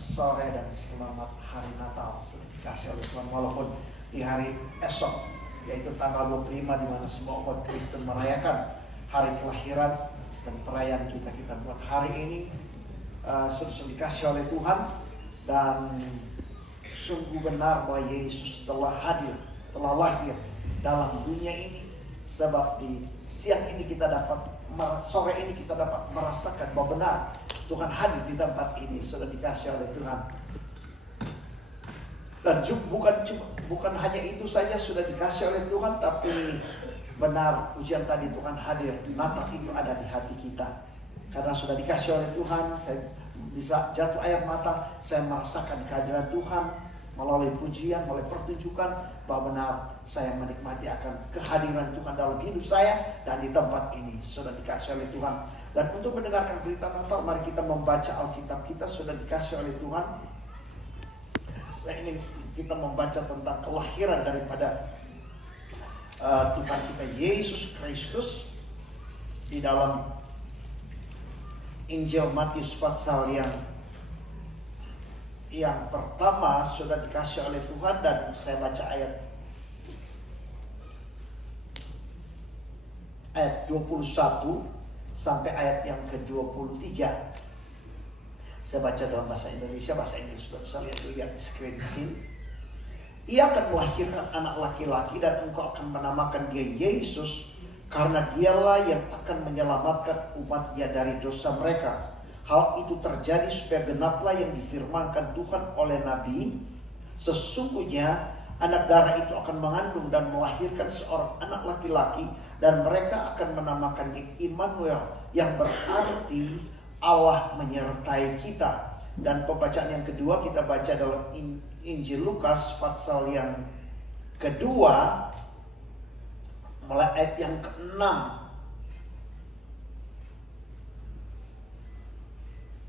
sore dan selamat hari Natal. Sudah dikasih oleh Tuhan, walaupun di hari esok, yaitu tanggal 25, di mana semua umat Kristen merayakan hari kelahiran dan perayaan kita buat hari ini sudah dikasih oleh Tuhan. Dan sungguh benar bahwa Yesus telah hadir, telah lahir dalam dunia ini. Sebab di siang ini sore ini kita dapat merasakan bahwa benar Tuhan hadir di tempat ini, sudah dikasih oleh Tuhan. Dan bukan hanya itu saja sudah dikasih oleh Tuhan, tapi benar ujian tadi Tuhan hadir. Natal itu ada di hati kita. Karena sudah dikasih oleh Tuhan, saya bisa jatuh air mata, saya merasakan kehadiran Tuhan melalui pujian, melalui pertunjukan bahwa benar saya menikmati akan kehadiran Tuhan dalam hidup saya dan di tempat ini sudah dikasih oleh Tuhan. Dan untuk mendengarkan berita Natal, mari kita membaca Alkitab kita, sudah dikasih oleh Tuhan. Saya ingin kita membaca tentang kelahiran daripada Tuhan kita Yesus Kristus di dalam Injil Matius pasal yang pertama sudah dikasih oleh Tuhan. Dan saya baca ayat 21 sampai ayat yang ke-23. Saya baca dalam bahasa Indonesia, bahasa Inggris sudah bisa lihat di screen di sini. Ia akan melahirkan anak laki-laki dan engkau akan menamakan dia Yesus, karena dialah yang akan menyelamatkan umatnya dari dosa mereka. Hal itu terjadi supaya genaplah yang difirmankan Tuhan oleh Nabi. Sesungguhnya anak darah itu akan mengandung dan melahirkan seorang anak laki-laki, dan mereka akan menamakan dia Immanuel, yang berarti Allah menyertai kita. Dan pembacaan yang kedua kita baca dalam Injil Lukas pasal yang kedua, mulai ayat yang ke-6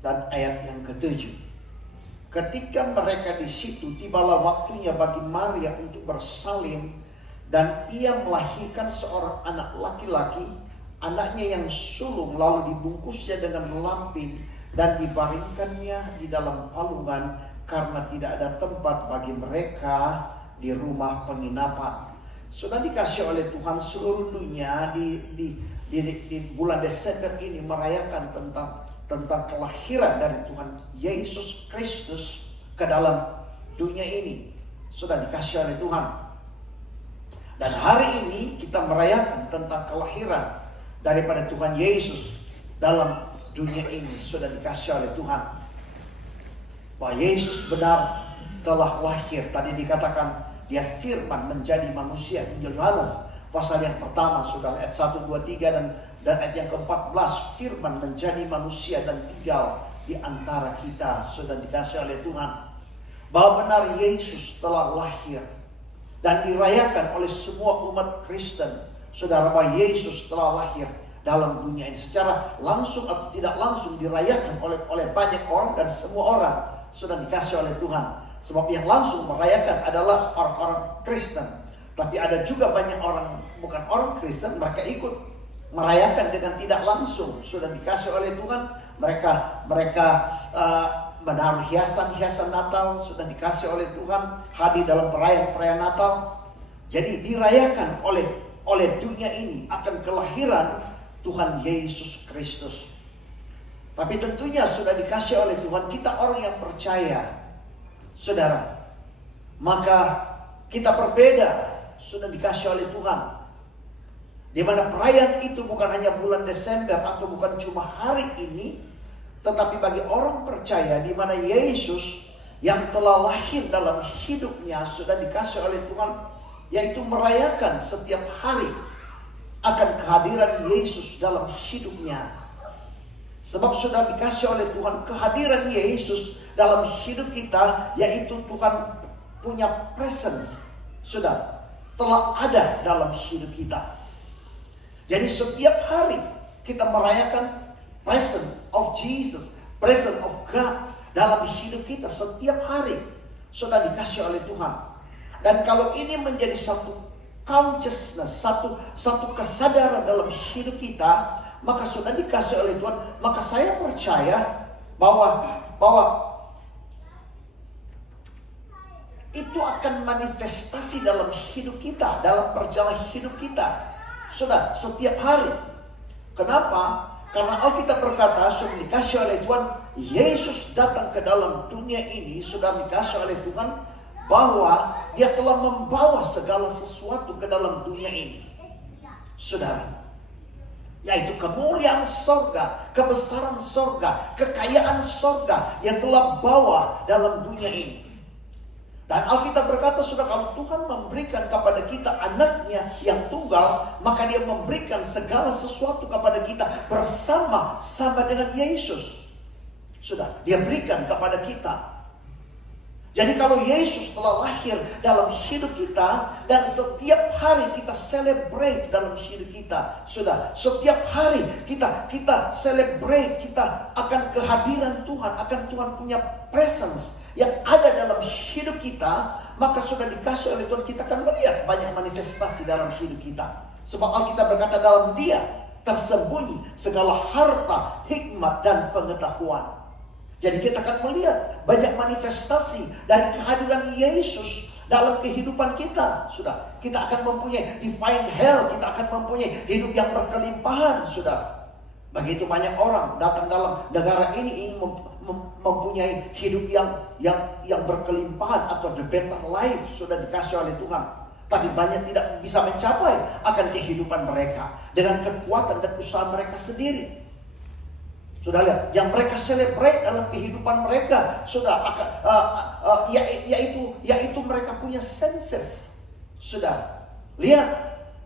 dan ayat yang ke-7. Ketika mereka di situ, tibalah waktunya bagi Maria untuk bersalin, dan ia melahirkan seorang anak laki-laki, anaknya yang sulung, lalu dibungkusnya dengan lampin dan dibaringkannya di dalam palungan, karena tidak ada tempat bagi mereka di rumah penginapan. Sudah dikasih oleh Tuhan, seluruh dunia di bulan Desember ini merayakan tentang kelahiran dari Tuhan Yesus Kristus ke dalam dunia ini. Sudah dikasih oleh Tuhan. Dan hari ini kita merayakan tentang kelahiran daripada Tuhan Yesus dalam dunia ini. Sudah dikasih oleh Tuhan bahwa Yesus benar telah lahir. Tadi dikatakan dia firman menjadi manusia. Injil Yohanes pasal yang pertama sudah ayat 1, 2, 3 dan ayat yang ke-14, firman menjadi manusia dan tinggal di antara kita. Sudah dikasih oleh Tuhan bahwa benar Yesus telah lahir dan dirayakan oleh semua umat Kristen. Saudara, bahwa Yesus telah lahir dalam dunia ini secara langsung atau tidak langsung dirayakan oleh banyak orang dan semua orang. Sudah dikasih oleh Tuhan. Sebab yang langsung merayakan adalah orang-orang Kristen. Tapi ada juga banyak orang bukan orang Kristen, mereka ikut merayakan dengan tidak langsung. Sudah dikasih oleh Tuhan. Mereka menaruh hiasan-hiasan Natal. Sudah dikasih oleh Tuhan, hadir dalam perayaan Natal. Jadi dirayakan oleh dunia ini akan kelahiran Tuhan Yesus Kristus. Tapi tentunya sudah dikasih oleh Tuhan, kita orang yang percaya, saudara, maka kita berbeda. Sudah dikasih oleh Tuhan, di mana perayaan itu bukan hanya bulan Desember atau bukan cuma hari ini, tetapi bagi orang percaya, di mana Yesus yang telah lahir dalam hidupnya sudah dikasih oleh Tuhan, yaitu merayakan setiap hari akan kehadiran Yesus dalam hidupnya. Sebab sudah dikasih oleh Tuhan kehadiran Yesus dalam hidup kita, yaitu Tuhan punya presence, sudah telah ada dalam hidup kita. Jadi setiap hari kita merayakan presence of Jesus, presence of God dalam hidup kita. Setiap hari sudah dikasih oleh Tuhan. Dan kalau ini menjadi satu consciousness, satu kesadaran dalam hidup kita, maka sudah dikasih oleh Tuhan. Maka saya percaya bahwa itu akan manifestasi dalam hidup kita, dalam perjalanan hidup kita. Sudah, setiap hari. Kenapa? Karena Alkitab berkata, sudah dikasih oleh Tuhan, Yesus datang ke dalam dunia ini, sudah dikasih oleh Tuhan, bahwa dia telah membawa segala sesuatu ke dalam dunia ini. Saudara, yaitu kemuliaan sorga, kebesaran sorga, kekayaan sorga yang telah bawa dalam dunia ini. Dan Alkitab berkata, sudah kalau Tuhan memberikan kepada kita anaknya yang tunggal, maka dia memberikan segala sesuatu kepada kita bersama-sama dengan Yesus. Sudah, dia berikan kepada kita. Jadi kalau Yesus telah lahir dalam hidup kita, dan setiap hari kita celebrate dalam hidup kita, sudah, setiap hari kita celebrate, kita akan kehadiran Tuhan, akan Tuhan punya presence yang ada dalam hidup kita, maka sudah dikasih oleh Tuhan, kita akan melihat banyak manifestasi dalam hidup kita. Sebab Alkitab berkata, dalam Dia tersembunyi segala harta, hikmat, dan pengetahuan. Jadi kita akan melihat banyak manifestasi dari kehadiran Yesus dalam kehidupan kita. Sudah, kita akan mempunyai divine health, kita akan mempunyai hidup yang berkelimpahan. Sudah, begitu banyak orang datang dalam negara ini ingin mempunyai hidup yang berkelimpahan atau the better life, sudah dikasih oleh Tuhan. Tapi banyak tidak bisa mencapai akan kehidupan mereka dengan kekuatan dan usaha mereka sendiri. Sudah lihat, yang mereka celebrate dalam kehidupan mereka, sudah yaitu mereka punya senses. Sudah lihat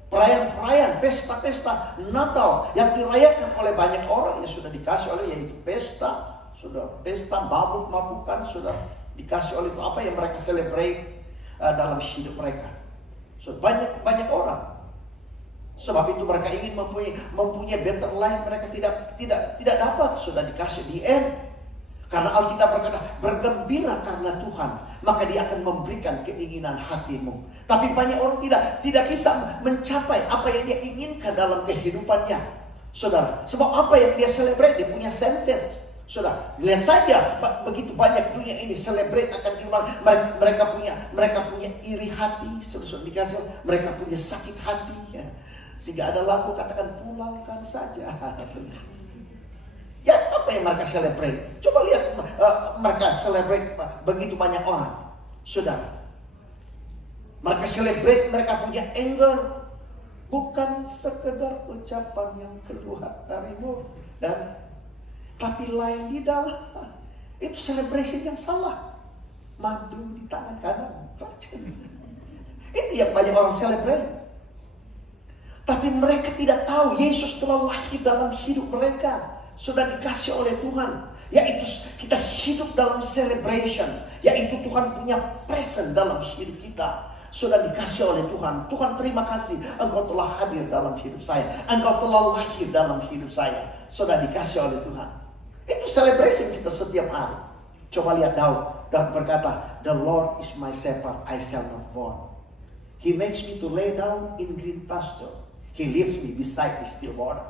perayaan-perayaan, pesta-pesta Natal yang dirayakan oleh banyak orang, yang sudah dikasih oleh, yaitu pesta, sudah pesta mabuk-mabukan, sudah dikasih oleh itu apa yang mereka celebrate dalam hidup mereka. So, banyak orang. Sebab itu mereka ingin mempunyai better life, mereka tidak dapat, sudah dikasih di end. Karena Alkitab berkata, bergembira karena Tuhan, maka Dia akan memberikan keinginan hatimu. Tapi banyak orang tidak bisa mencapai apa yang dia inginkan dalam kehidupannya. Saudara, sebab apa yang dia celebrate, dia punya senses. Sudah, lihat saja begitu banyak dunia ini celebrate akan iman. Mereka punya iri hati, sudah dikasih, mereka punya sakit hati, ya. Sehingga ada lagu katakan, pulangkan saja. Ya, apa yang mereka celebrate? Coba lihat mereka celebrate begitu banyak orang. Saudara, mereka celebrate, mereka punya anger, bukan sekedar ucapan yang keluar dari mulut, tapi lain di dalam. Itu celebration yang salah. Madu di tangan kanan, racun. Itu yang banyak orang celebrate. Tapi mereka tidak tahu Yesus telah lahir dalam hidup mereka, sudah dikasih oleh Tuhan. Yaitu kita hidup dalam celebration, yaitu Tuhan punya presence dalam hidup kita, sudah dikasih oleh Tuhan. Tuhan, terima kasih, Engkau telah hadir dalam hidup saya, Engkau telah lahir dalam hidup saya, sudah dikasih oleh Tuhan. Itu celebration kita setiap hari. Coba lihat Daud berkata, the Lord is my shepherd, I shall not want. He makes me to lay down in green pasture. He leads me beside the still water.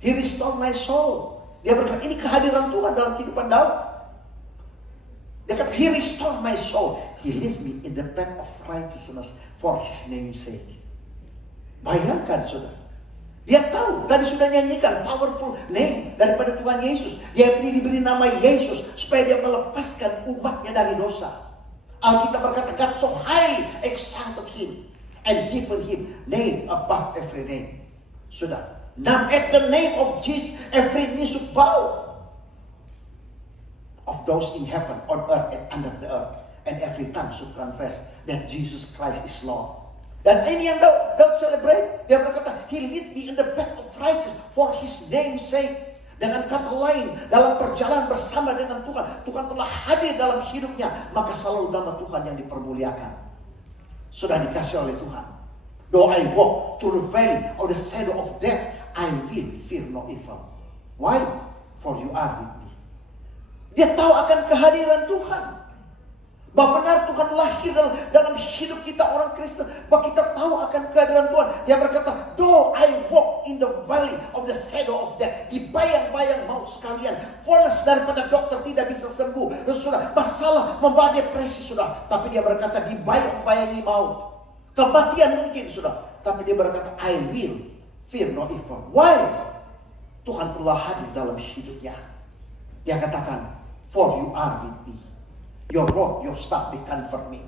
He restored my soul. Dia berkata, ini kehadiran Tuhan dalam kehidupan Daud. Dia kata, He restored my soul. He leads me in the path of righteousness for His name's sake. Bayangkan, saudara. Dia tahu, tadi sudah nyanyikan powerful name daripada Tuhan Yesus. Dia diberi nama Yesus supaya dia melepaskan umatnya dari dosa. Alkitab berkata, God so highly exalted Him and given Him name above every name. Sudah. Now at the name of Jesus, every knee should bow, of those in heaven, on earth, and under the earth, and every tongue should confess that Jesus Christ is Lord. Dan ini yang Daud celebrate. Dia berkata, He lead me in the path of righteousness for His name's sake. Dengan kata lain, dalam perjalanan bersama dengan Tuhan, Tuhan telah hadir dalam hidupnya, maka selalu nama Tuhan yang dipermuliakan. Sudah dikasih oleh Tuhan. Though I walk through the valley of the shadow of death, I will fear no evil. Why? For you are with me. Dia tahu akan kehadiran Tuhan. Bahwa benar Tuhan lahir dalam hidup kita orang Kristen. Bahwa kita tahu akan kehadiran Tuhan. Dia berkata, though I walk in the valley of the shadow of death. Di bayang-bayang maut sekalian. Vonis daripada dokter tidak bisa sembuh. Saudara, masalah membawa depresi, saudara. Tapi dia berkata, di bayang-bayangi maut. Kematian mungkin, saudara. Tapi dia berkata, I will fear no evil. Why? Tuhan telah hadir dalam hidupnya. Dia katakan, for you are with me. Your rod, your staff, they comfort me.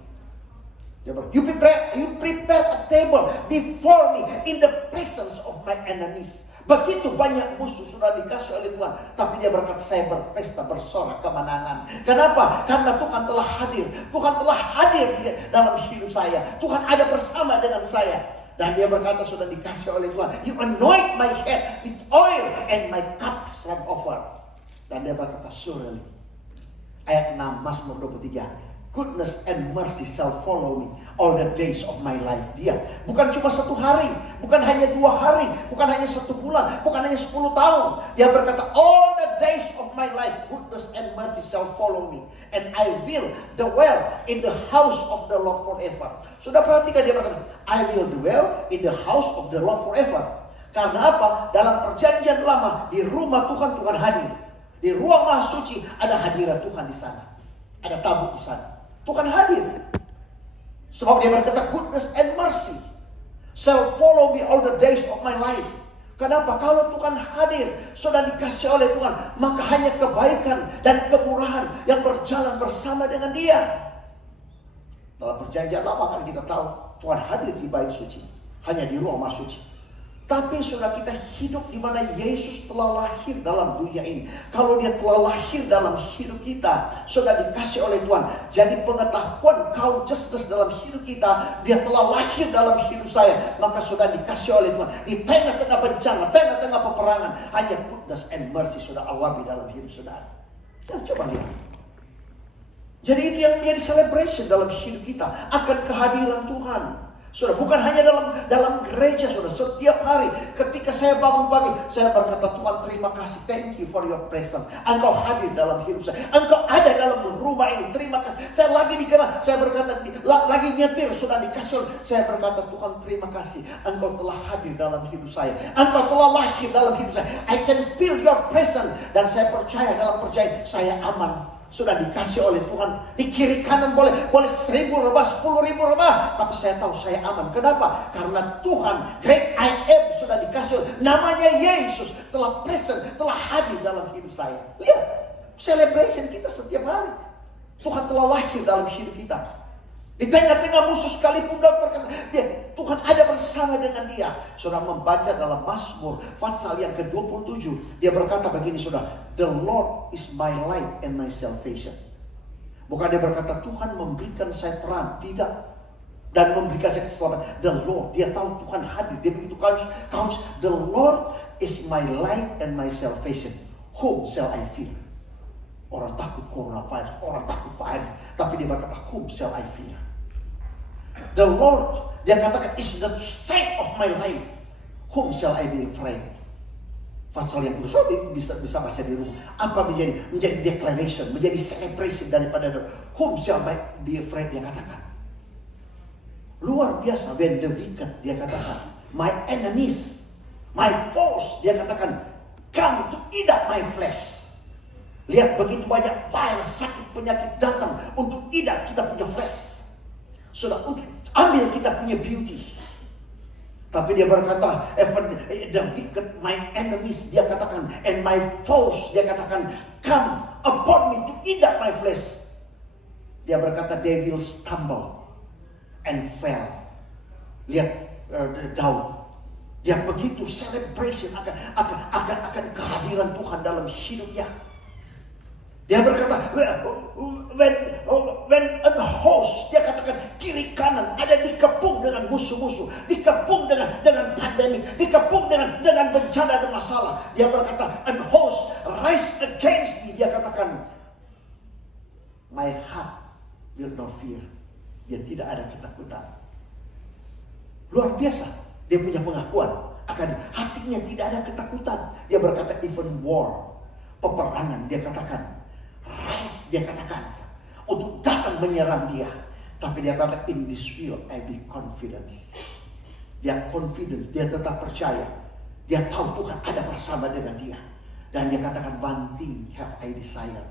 You prepare a table before me in the presence of my enemies. Begitu banyak musuh sudah dikasih oleh Tuhan. Tapi dia berkata, saya berpesta bersorak kemenangan. Kenapa? Karena Tuhan telah hadir. Tuhan telah hadir dalam hidup saya. Tuhan ada bersama dengan saya. Dan dia berkata, sudah dikasih oleh Tuhan. You anoint my head with oil and my cup run over. Dan dia berkata, surely. Ayat 6 Mazmur 23. Goodness and mercy shall follow me all the days of my life. Dia bukan cuma 1 hari, bukan hanya 2 hari, bukan hanya 1 bulan, bukan hanya 10 tahun. Dia berkata, all the days of my life, goodness and mercy shall follow me, and I will dwell in the house of the Lord forever. Sudah perhatikan dia berkata, I will dwell in the house of the Lord forever. Karena apa? Dalam perjanjian lama, di rumah Tuhan, Tuhan hadir. Di ruang maha suci ada hadirat Tuhan di sana. Ada tabut di sana. Tuhan hadir. Sebab dia berkata, goodness and mercy shall follow me all the days of my life. Kenapa? Kalau Tuhan hadir, sudah dikasih oleh Tuhan, maka hanya kebaikan dan kemurahan yang berjalan bersama dengan dia. Dalam perjanjian lama kan kita tahu Tuhan hadir di bait suci, hanya di ruang maha suci. Tapi sudah kita hidup di mana Yesus telah lahir dalam dunia ini. Kalau dia telah lahir dalam hidup kita, sudah dikasih oleh Tuhan. Jadi pengetahuan consciousness dalam hidup kita, dia telah lahir dalam hidup saya. Maka sudah dikasih oleh Tuhan. Di tengah-tengah bencana, tengah-tengah peperangan, hanya goodness and mercy sudah alami dalam hidup saudara. Ya, coba lihat. Jadi itu yang menjadi celebration dalam hidup kita, akan kehadiran Tuhan. Sudah bukan hanya dalam gereja, sudah setiap hari ketika saya bangun pagi, saya berkata, Tuhan terima kasih, thank you for your presence. Engkau hadir dalam hidup saya, Engkau ada dalam rumah ini, terima kasih. Saya lagi di kerana, saya berkata, lagi nyetir, sudah dikasih, saya berkata, Tuhan terima kasih, Engkau telah hadir dalam hidup saya, Engkau telah lahir dalam hidup saya. I can feel your presence. Dan saya percaya dalam percaya saya aman. Sudah dikasih oleh Tuhan. Di kiri kanan boleh 1.000 rebah, 10.000 rebah, tapi saya tahu saya aman. Kenapa? Karena Tuhan, great I am, sudah dikasih. Namanya Yesus telah present, telah hadir dalam hidup saya. Lihat, celebration kita setiap hari. Tuhan telah lahir dalam hidup kita. Di tengah-tengah musuh sekalipun, berkata, Tuhan ada bersama dengan dia. Saudara membaca dalam Mazmur pasal yang ke-27, dia berkata begini, saudara, the Lord is my light and my salvation. Bukan dia berkata Tuhan memberikan saya terang, tidak, dan memberikan saya keselamatan. The Lord, dia tahu Tuhan hadir, dia begitu couch. The Lord is my light and my salvation. Whom shall I fear? Orang takut coronavirus, orang takut virus, tapi dia berkata, whom shall I fear? The Lord, dia katakan, is the strength of my life. Whom shall I be afraid? Pasal yang kedua, bisa baca di rumah. Apa menjadi declaration, menjadi celebration daripada whom shall I be afraid, dia katakan. Luar biasa, when the wicked, dia katakan, my enemies, my foes, dia katakan, come to eat up my flesh. Lihat begitu banyak virus, sakit, penyakit datang untuk eat kita punya flesh. Sudah untuk ambil kita punya beauty. Tapi dia berkata, the wicked, my enemies, dia katakan, and my foes, dia katakan, come upon me to eat up my flesh. Dia berkata, they will stumble and fell. Lihat Daud. Dia begitu celebration akan kehadiran Tuhan dalam hidupnya. Dia berkata, when an host, dia katakan kiri kanan ada dikepung dengan musuh-musuh, dikepung dengan pandemi, dikepung dengan bencana dan masalah. Dia berkata, an host rise against me. Dia katakan, my heart will not fear. Dia tidak ada ketakutan. Luar biasa. Dia punya pengakuan akan hatinya tidak ada ketakutan. Dia berkata, even war, peperangan, dia katakan, rise, dia katakan, untuk datang menyerang dia. Tapi dia kata, in this will I be confidence. Dia confidence, dia tetap percaya. Dia tahu Tuhan ada bersama dengan dia. Dan dia katakan, one thing have I desire.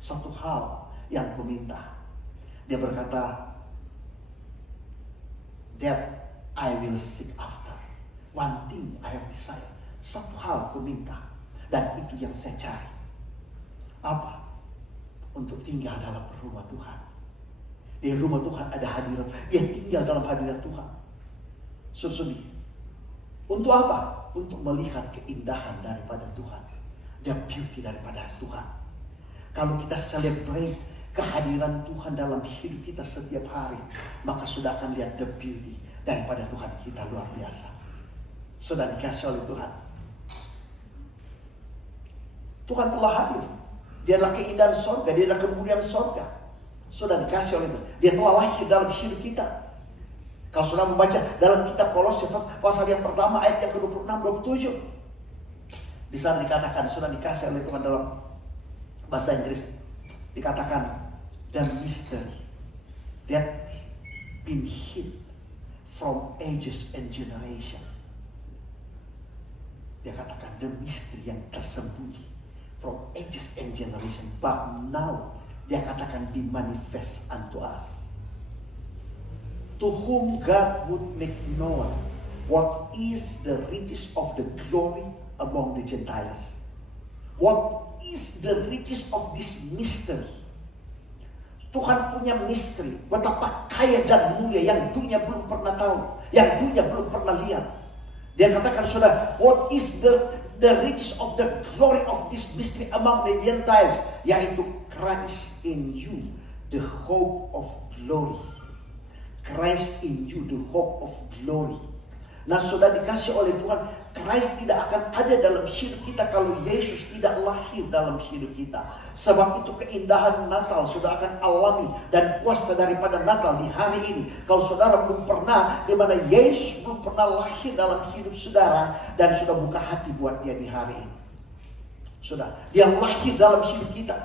Satu hal yang ku minta. Dia berkata, that I will seek after. One thing I have desire. Satu hal ku minta. Dan itu yang saya cari. Apa? Untuk tinggal dalam rumah Tuhan. Di rumah Tuhan ada hadirat. Dia tinggal dalam hadirat Tuhan. Saudara, untuk apa? Untuk melihat keindahan daripada Tuhan. The beauty daripada Tuhan. Kalau kita celebrate kehadiran Tuhan dalam hidup kita setiap hari, maka sudah akan lihat the beauty daripada Tuhan kita luar biasa. Sudah dikasih oleh Tuhan. Tuhan telah hadir. Dia adalah keindahan sorga. Dia adalah kemuliaan sorga. Sudah dikasih oleh Tuhan. Dia telah lahir dalam hidup kita. Kalau sudah membaca dalam kitab Kolose pasal yang pertama ayat yang ke-26-27. Di sana dikatakan, sudah dikasih oleh Tuhan dalam bahasa Inggris. Dikatakan, the mystery that been hid from ages and generation. Dia katakan the mystery yang tersembunyi from ages and generation, but now dia katakan be manifest unto us, to whom God would make known what is the riches of the glory among the Gentiles. What is the riches of this mystery? Tuhan punya misteri, betapa kaya dan mulia yang dunia belum pernah tahu, yang dunia belum pernah lihat. Dia katakan, saudara, what is the riches of the glory of this mystery among the Gentiles, yaitu Christ in you, the hope of glory. Christ in you, the hope of glory. Nah, sudah dikasih oleh Tuhan, Christ tidak akan ada dalam hidup kita kalau Yesus tidak lahir dalam hidup kita. Sebab itu keindahan Natal sudah akan alami dan kuasa daripada Natal di hari ini. Kalau saudara belum pernah, di mana Yesus belum pernah lahir dalam hidup saudara, dan sudah buka hati buat dia di hari ini. Sudah, dia lahir dalam hidup kita.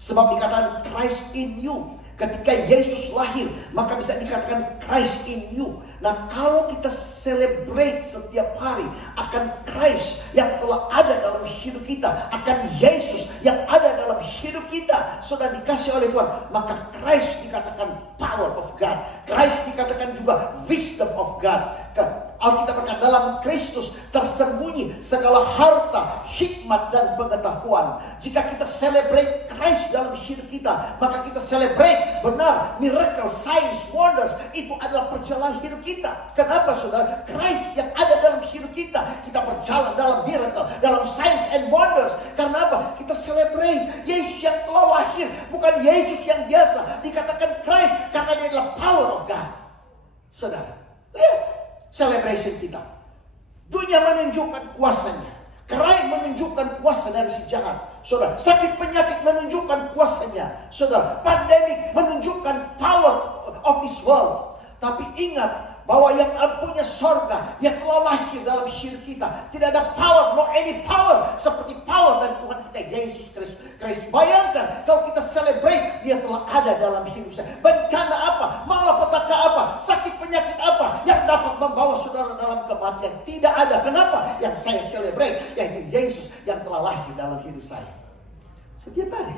Sebab dikatakan Christ in you. Ketika Yesus lahir, maka bisa dikatakan Christ in you. Nah, kalau kita celebrate setiap hari akan Christ yang telah ada dalam hidup kita, akan Yesus yang ada dalam hidup kita, sudah dikasih oleh Tuhan, maka Christ dikatakan power of God. Christ dikatakan juga wisdom of God. Alkitab berkata, dalam Kristus tersembunyi segala harta, hikmat dan pengetahuan. Jika kita celebrate Christ dalam hidup kita, maka kita celebrate benar miracle, signs, wonders. Itu adalah perjalanan hidup kita. Kenapa, saudara? Christ yang ada dalam hidup kita, kita berjalan dalam miracle, dalam signs and wonders. Karena apa? Kita celebrate Yesus yang telah lahir, bukan Yesus yang biasa. Dikatakan Christ karena dia adalah power of God. Saudara, lihat celebration kita. Dunia menunjukkan kuasanya. Kerai menunjukkan kuasa dari si jahat. Saudara, sakit penyakit menunjukkan kuasanya. Saudara, pandemik menunjukkan power of this world. Tapi ingat bahwa yang punya sorga, yang telah lahir dalam hidup kita, tidak ada power, no any power seperti power dari Tuhan kita Yesus Kristus. Bayangkan kalau kita celebrate, dia telah ada dalam hidup saya. Bencana apa, malapetaka apa, sakit penyakit apa yang dapat membawa saudara dalam kematian? Tidak ada. Kenapa? Yang saya celebrate yaitu Yesus yang telah lahir dalam hidup saya. Setiap hari.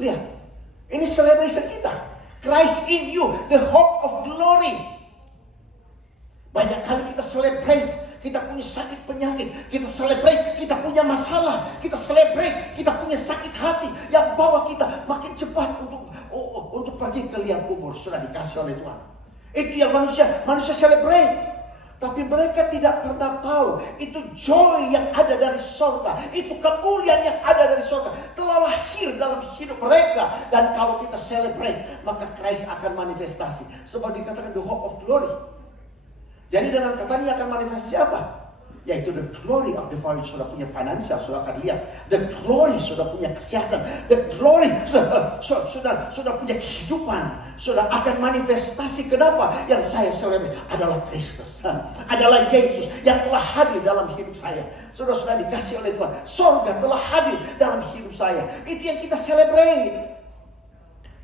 Lihat, ini celebration kita. Christ in you, the hope of glory. Banyak kali kita celebrate, kita punya sakit penyakit, kita celebrate, kita punya masalah, kita celebrate, kita punya sakit hati yang bawa kita makin cepat untuk pergi ke liang kubur. Sudah dikasih oleh Tuhan. Itu yang manusia celebrate. Tapi mereka tidak pernah tahu itu joy yang ada dari sorga, itu kemuliaan yang ada dari sorga telah lahir dalam hidup mereka. Dan kalau kita celebrate, maka Christ akan manifestasi. Sebab dikatakan the hope of glory. Jadi dengan kata ini akan manifestasi apa? Yaitu the glory of the Father. Sudah punya financial, sudah akan lihat. The glory sudah punya kesehatan. The glory sudah punya kehidupan. Sudah akan manifestasi. Kenapa? Yang saya celebrate adalah Kristus. Adalah Yesus yang telah hadir dalam hidup saya. Sudah dikasih oleh Tuhan. Sorga telah hadir dalam hidup saya. Itu yang kita celebrate.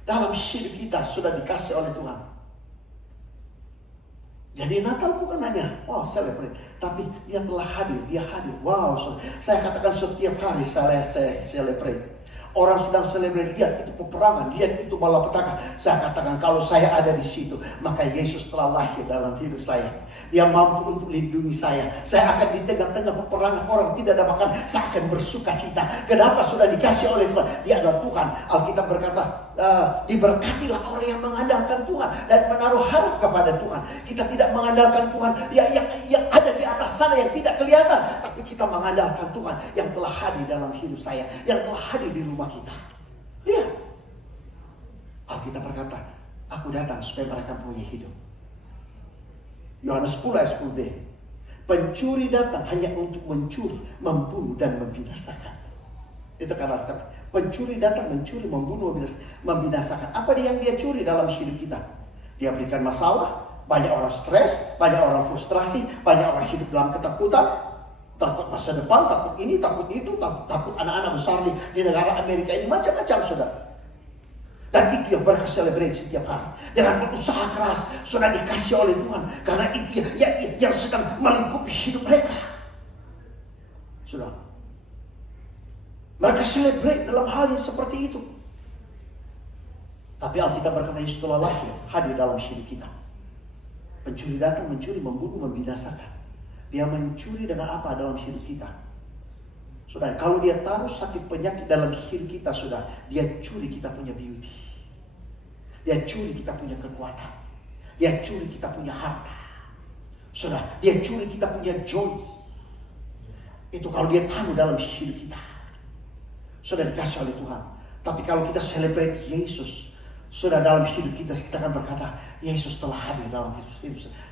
dalam hidup kita sudah dikasih oleh Tuhan. Jadi Natal bukan hanya celebrate, tapi dia telah hadir, dia hadir. Wow, saya katakan setiap hari saya celebrate. Orang sedang celebrate, lihat itu peperangan, lihat itu malapetaka. Saya katakan kalau saya ada di situ, maka Yesus telah lahir dalam hidup saya. Dia mampu untuk melindungi saya. Saya akan di tengah-tengah peperangan, orang tidak ada makan, saya akan bersuka cita. Kenapa? Sudah dikasih oleh Tuhan. Dia adalah Tuhan. Alkitab berkata, diberkatilah orang yang mengandalkan Tuhan dan menaruh harap kepada Tuhan. Kita tidak mengandalkan Tuhan yang ada di atas sana yang tidak kelihatan, tapi kita mengandalkan Tuhan yang telah hadir dalam hidup saya, yang telah hadir di rumah kita. Lihat, Alkitab berkata, aku datang supaya mereka punya hidup. Yohanes 10 ayat 10b. Pencuri datang hanya untuk mencuri, membunuh dan membinasakan. Itu kata pencuri datang mencuri, membunuh, membinasakan. Apa yang dia curi dalam hidup kita? Dia berikan masalah. Banyak orang stres, banyak orang frustrasi, banyak orang hidup dalam ketakutan. Takut masa depan, takut ini, takut itu, takut anak-anak besar di negara Amerika ini, macam-macam, saudara. Dan itu yang mereka celebrate setiap hari. Dengan berusaha keras, sudah dikasih oleh Tuhan. Karena itu yang sedang melingkupi hidup mereka. Saudara, mereka celebrate dalam hal yang seperti itu. Tapi Alkitab berkata Yesus telah lahir, hadir dalam hidup kita. Pencuri datang, mencuri, membunuh, membinasakan. Dia mencuri dengan apa dalam hidup kita? Saudara, kalau dia taruh sakit penyakit dalam hidup kita, saudara, dia curi kita punya beauty. Dia curi kita punya kekuatan. Dia curi kita punya harta. Saudara, dia curi kita punya joy. Itu kalau dia taruh dalam hidup kita. Sudah dikasih oleh Tuhan. Tapi kalau kita celebrate Yesus, sudah dalam hidup kita akan berkata, Yesus telah hadir dalam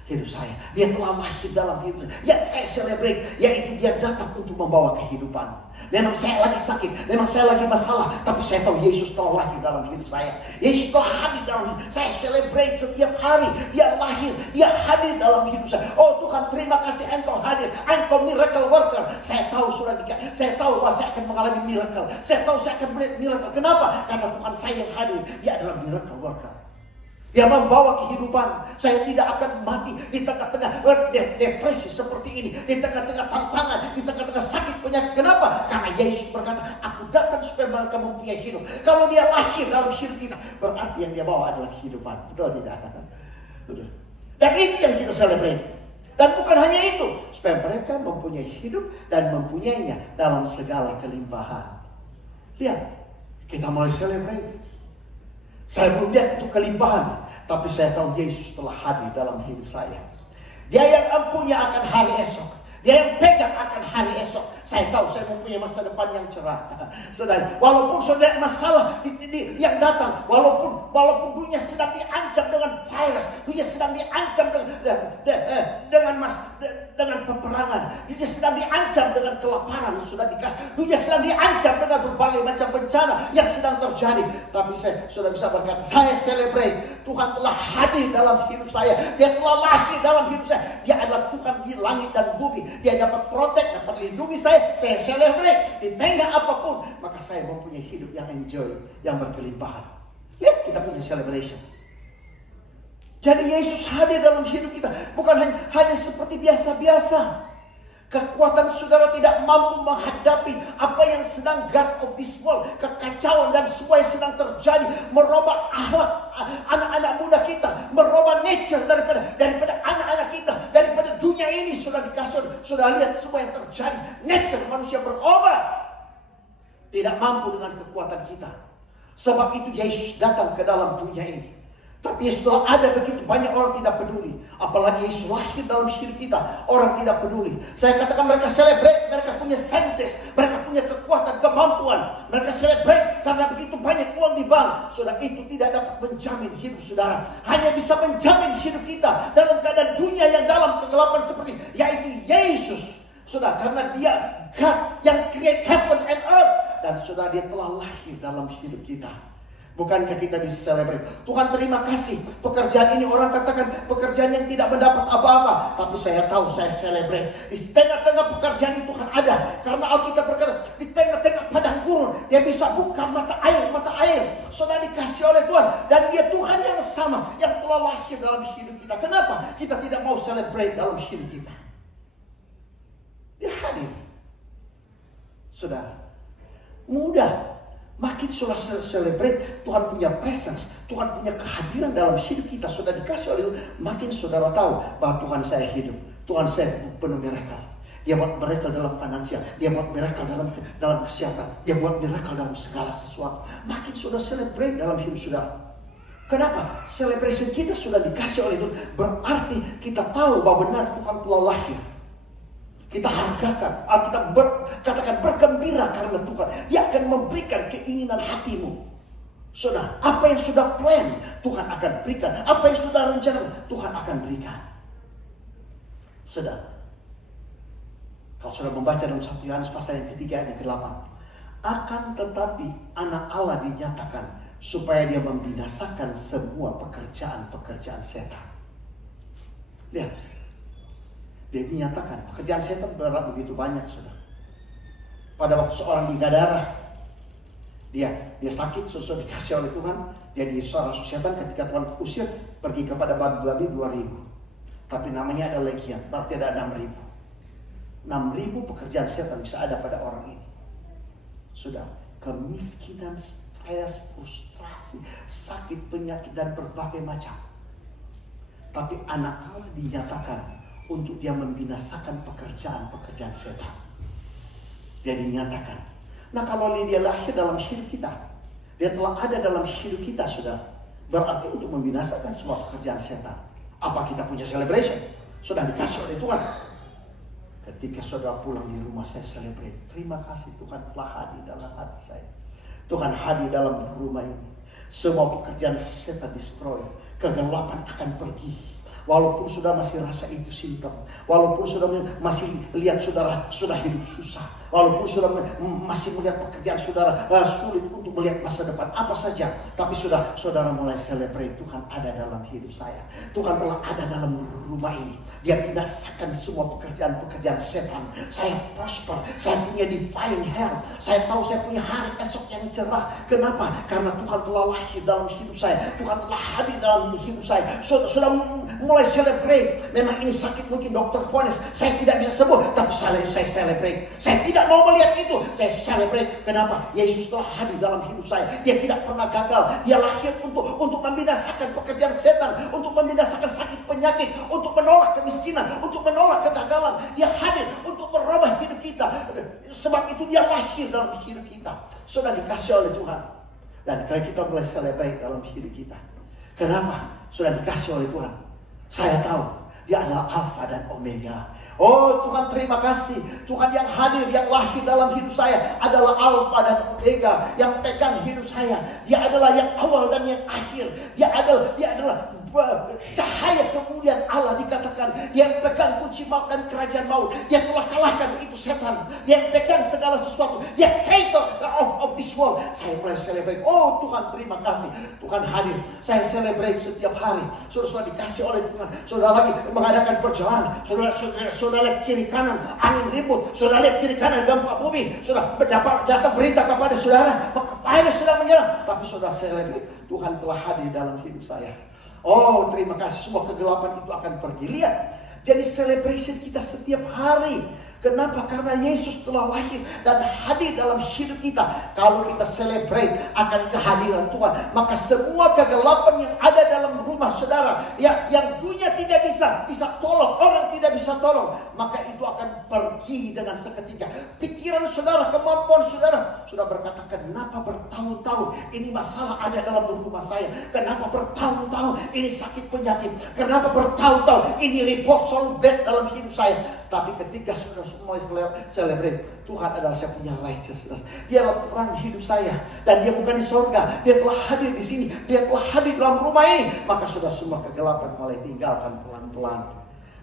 hidup saya. Dia telah lahir dalam hidup saya. Yang saya celebrate, yaitu dia datang untuk membawa kehidupan. Memang saya lagi sakit, memang saya lagi masalah, tapi saya tahu Yesus telah lahir dalam hidup saya. Yesus telah hadir dalam hidup saya. Celebrate setiap hari. Dia lahir, dia hadir dalam hidup saya. Oh Tuhan, terima kasih Engkau hadir. Engkau miracle worker. Saya tahu saya tahu bahwa saya akan mengalami miracle. Saya tahu saya akan melihat miracle. Kenapa? Karena Tuhan saya yang hadir. Dia adalah miracle worker. Dia membawa kehidupan. Saya tidak akan mati di tengah-tengah depresi seperti ini, di tengah-tengah tantangan, di tengah-tengah sakit penyakit. Kenapa? Karena Yesus berkata, aku datang supaya mereka mempunyai hidup. Kalau dia lahir dalam hidup kita, berarti yang dia bawa adalah kehidupan. Betul tidak? Betul. Dan itu yang kita celebrate. Dan bukan hanya itu, supaya mereka mempunyai hidup dan mempunyainya dalam segala kelimpahan. Lihat, kita mulai celebrate. Saya belum lihat itu kelimpahan, tapi saya tahu Yesus telah hadir dalam hidup saya. Dia yang punya akan hari esok. Dia yang pegang akan hari esok. Saya tahu saya mempunyai masa depan yang cerah. Saudara, walaupun saudara masalah yang datang, walaupun dunia sedang diancam dengan virus, dunia sedang diancam dengan peperangan, dunia sedang diancam dengan kelaparan sudah dikasih, dunia sedang diancam dengan berbagai macam bencana yang sedang terjadi. Tapi saya sudah bisa berkata, saya celebrate. Tuhan telah hadir dalam hidup saya. Dia telah lahir dalam hidup saya. Dia adalah Tuhan di langit dan bumi. Dia dapat protect, dapat lindungi saya celebrate di tengah apapun, maka saya mempunyai hidup yang enjoy, yang berkelimpahan. Lihat, kita punya celebration. Jadi Yesus hadir dalam hidup kita, bukan hanya seperti biasa-biasa. Kekuatan saudara tidak mampu menghadapi apa yang sedang God of this world, kekacauan dan semua yang sedang terjadi, merubah akhlak anak-anak muda kita, merubah nature daripada anak-anak kita, daripada dunia ini. Sudah dikasih, sudah lihat semua yang terjadi, nature manusia berubah, tidak mampu dengan kekuatan kita. Sebab itu Yesus datang ke dalam dunia ini. Tapi setelah ada begitu banyak orang tidak peduli. Apalagi Yesus lahir dalam hidup kita, orang tidak peduli. Saya katakan mereka celebrate, mereka punya senses, mereka punya kekuatan, kemampuan. Mereka celebrate karena begitu banyak uang di bank. Saudara, itu tidak dapat menjamin hidup saudara. Hanya bisa menjamin hidup kita dalam keadaan dunia yang dalam kegelapan seperti, yaitu Yesus. Saudara, karena dia God yang create heaven and earth. Dan saudara, dia telah lahir dalam hidup kita. Bukankah kita bisa celebrate? Tuhan terima kasih. Pekerjaan ini orang katakan pekerjaan yang tidak mendapat apa-apa. Tapi saya tahu saya celebrate. Di tengah-tengah pekerjaan itu Tuhan ada. Karena Alkitab berkata di tengah-tengah padang turun. Dia bisa buka mata air. Saudara dikasih oleh Tuhan. Dan dia Tuhan yang sama. Yang telah lahir dalam hidup kita. Kenapa kita tidak mau celebrate dalam hidup kita? Dia hadir. Saudara, mudah. Makin sudah celebrate, Tuhan punya presence, Tuhan punya kehadiran dalam hidup kita. Sudah dikasih oleh Tuhan, makin saudara tahu bahwa Tuhan saya hidup. Tuhan saya penuh miracle. Dia buat miracle dalam finansial, dia buat miracle dalam kesehatan, dia buat miracle dalam segala sesuatu. Makin sudah celebrate dalam hidup saudara. Kenapa? Celebration kita sudah dikasih oleh Tuhan, berarti kita tahu bahwa benar Tuhan telah lahir. Kita hargakan, katakan bergembira karena Tuhan. Dia akan memberikan keinginan hatimu. Saudara, apa yang sudah plan, Tuhan akan berikan. Apa yang sudah rencanakan, Tuhan akan berikan. Saudara, kalau sudah membaca dalam 1 Yohanes pasal yang ketiga ayat yang ke-8. Akan tetapi anak Allah dinyatakan supaya dia membinasakan semua pekerjaan-pekerjaan setan. Lihat. Dia dinyatakan pekerjaan setan berat begitu banyak, saudara. Pada waktu seorang di Gadara, dia sakit, sesuai dikasih oleh Tuhan. Dia di seorang setan ketika Tuhan usir pergi kepada babi-babi 2.000. Tapi namanya ada legian, berarti ada 6.000. 6.000 pekerjaan setan bisa ada pada orang ini. Sudah kemiskinan, stres, frustrasi, sakit, penyakit dan berbagai macam. Tapi anak Allah dinyatakan untuk dia membinasakan pekerjaan-pekerjaan setan. Dia dinyatakan. Nah, kalau dia lahir dalam hidup kita, dia telah ada dalam hidup kita, sudah berarti untuk membinasakan semua pekerjaan setan. Apa kita punya celebration? Sudah dikasih oleh Tuhan. Ketika saudara pulang di rumah, saya celebrate. Terima kasih Tuhan telah hadir dalam hati saya. Tuhan hadir dalam rumah ini. Semua pekerjaan setan destroy. Kegelapan akan pergi. Walaupun sudah masih rasa itu simptom, walaupun sudah masih lihat saudara sudah hidup susah, walaupun sudah masih melihat pekerjaan saudara sulit untuk melihat masa depan apa saja, tapi sudah saudara mulai celebrate, Tuhan ada dalam hidup saya, Tuhan telah ada dalam rumah ini. Dia binasakan semua pekerjaan-pekerjaan setan. Saya prosper, saya punya divine health, saya tahu saya punya hari esok yang cerah. Kenapa? Karena Tuhan telah lahir dalam hidup saya, Tuhan telah hadir dalam hidup saya. Sudah mulai celebrate. Memang ini sakit, mungkin dokter vonis saya tidak bisa sembuh, tapi saya celebrate. Saya tidak mau melihat itu, saya celebrate. Kenapa? Yesus telah hadir dalam hidup saya. Dia tidak pernah gagal. Dia lahir untuk membinasakan pekerjaan setan, untuk membinasakan sakit penyakit, untuk menolak kemiskinan, untuk menolak kegagalan. Dia hadir untuk merubah hidup kita. Sebab itu dia lahir dalam hidup kita. Sudah dikasih oleh Tuhan. Dan kalau kita mulai celebrate dalam hidup kita. Kenapa? Sudah dikasih oleh Tuhan. Saya tahu dia adalah Alfa dan Omega. Oh Tuhan, terima kasih. Tuhan yang hadir, yang lahir dalam hidup saya adalah Alfa dan Omega, yang pegang hidup saya. Dia adalah yang awal dan yang akhir. Dia adalah cahaya kemudian Allah, dikatakan yang pegang kunci maut dan kerajaan maut. Dia telah kalahkan itu setan. Dia pegang segala sesuatu. Dia creator of this world. Saya mulai celebrate. Oh Tuhan, terima kasih. Tuhan hadir. Saya celebrate setiap hari. Sudah dikasih oleh Tuhan. Sudah lagi mengadakan perjalanan. Sudah lihat kiri kanan angin ribut. Sudah lihat kiri kanan gempa bumi. Sudah datang berita kepada saudara, maka virus sedang menyerang. Tapi sudah celebrate. Tuhan telah hadir dalam hidup saya. Oh terima kasih, semua kegelapan itu akan pergi. Lihat, jadi celebration kita setiap hari. Kenapa? Karena Yesus telah lahir dan hadir dalam hidup kita. Kalau kita celebrate akan kehadiran Tuhan, maka semua kegelapan yang ada dalam rumah saudara, yang dunia tidak bisa tolong, orang tidak bisa tolong, maka itu akan pergi dengan seketika. Pikiran saudara, kemampuan saudara sudah berkata, kenapa bertahun-tahun ini masalah ada dalam rumah saya? Kenapa bertahun-tahun ini sakit penyakit? Kenapa bertahun-tahun ini report selalu bad dalam hidup saya? Tapi ketika sudah mulai celebrate, Tuhan adalah saya punya righteousness. Dia adalah terang hidup saya. Dan dia bukan di sorga, dia telah hadir di sini. Dia telah hadir dalam rumah ini. Maka sudah semua kegelapan mulai tinggalkan pelan-pelan.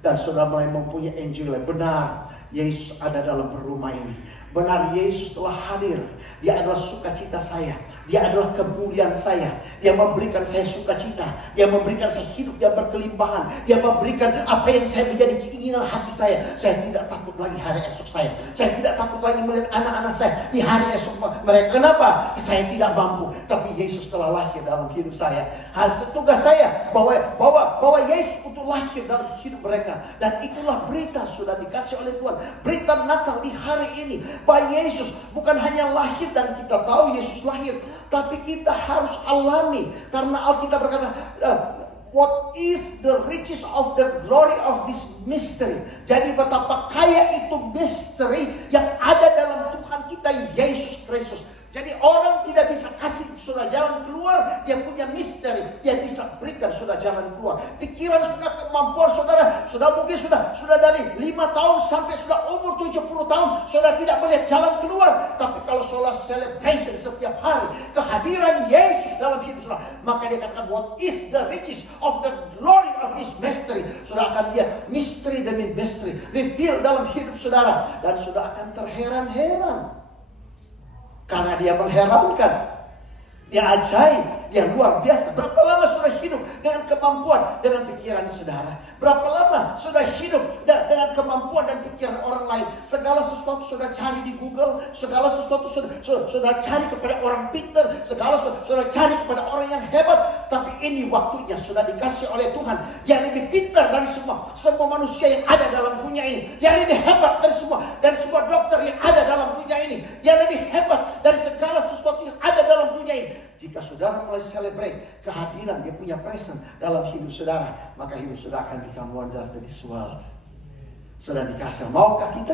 Dan sudah mulai mempunyai angel yang benar. Yesus ada dalam rumah ini. Benar, Yesus telah hadir. Dia adalah sukacita saya. Dia adalah kemuliaan saya. Dia memberikan saya sukacita. Dia memberikan saya hidup yang berkelimpahan. Dia memberikan apa yang saya menjadi keinginan hati saya. Saya tidak takut lagi hari esok saya. Saya tidak takut lagi melihat anak-anak saya di hari esok mereka. Kenapa? Saya tidak mampu. Tapi Yesus telah lahir dalam hidup saya. Tugas saya bahwa Yesus untuk lahir dalam hidup mereka. Dan itulah berita sudah dikasih oleh Tuhan. Berita Natal di hari ini. Bahwa Yesus bukan hanya lahir dan kita tahu Yesus lahir. Tapi kita harus alami. Karena Alkitab berkata, what is the riches of the glory of this mystery. Jadi betapa kaya itu misteri yang ada dalam Tuhan kita Yesus Kristus. Jadi orang tidak bisa kasih saudara jalan keluar. Dia punya misteri. Dia bisa berikan saudara jalan keluar. Pikiran sudah, kemampuan saudara. Saudara mungkin sudah dari 5 tahun sampai sudah umur 70 tahun. Saudara tidak melihat jalan keluar. Tapi kalau saudara celebration setiap hari. Kehadiran Yesus dalam hidup saudara. Maka dia katakan, what is the riches of the glory of this mystery. Saudara akan lihat misteri demi misteri. Reveal dalam hidup saudara. Dan saudara akan terheran-heran. Karena dia mengherankan. Dia ajaib. Dia luar biasa. Berapa lama sudah hidup dengan kemampuan, dengan pikiran saudara? Berapa lama sudah hidup dengan kemampuan dan pikiran orang lain? Segala sesuatu sudah cari di Google. Segala sesuatu sudah cari kepada orang pintar. Segala sudah cari kepada orang yang hebat. Tapi ini waktunya sudah dikasih oleh Tuhan. Dia lebih pintar dari semua manusia yang ada dalam dunia ini. Dia lebih hebat dari semua dokter yang ada dalam dunia ini. Dia lebih hebat dari segala sesuatu yang ada dalam dunia ini. Jika saudara mulai celebrate kehadiran dia punya presence dalam hidup saudara, maka hidup saudara akan become wonder to this world. Sudah dikasih, maukah kita?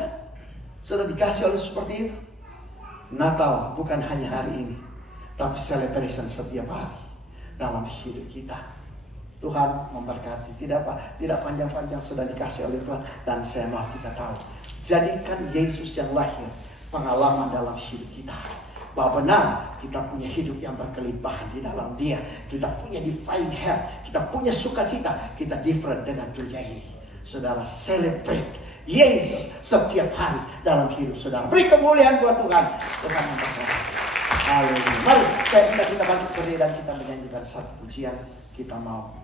Sudah dikasih oleh seperti itu. Natal bukan hanya hari ini, tapi celebration setiap hari dalam hidup kita. Tuhan memberkati. Tidak panjang-panjang sudah dikasih oleh Tuhan. Dan saya mau kita tahu, jadikan Yesus yang lahir pengalaman dalam hidup kita. Bahwa benar kita punya hidup yang berkelimpahan di dalam Dia. Kita punya divine health. Kita punya sukacita. Kita different dengan dunia ini. Saudara celebrate Yesus setiap hari dalam hidup saudara. Beri kemuliaan buat Tuhan. Tuhan memberkati. Haleluya. Mari kita bangkit berdiri dan kita menyanyikan satu pujian. Kita mau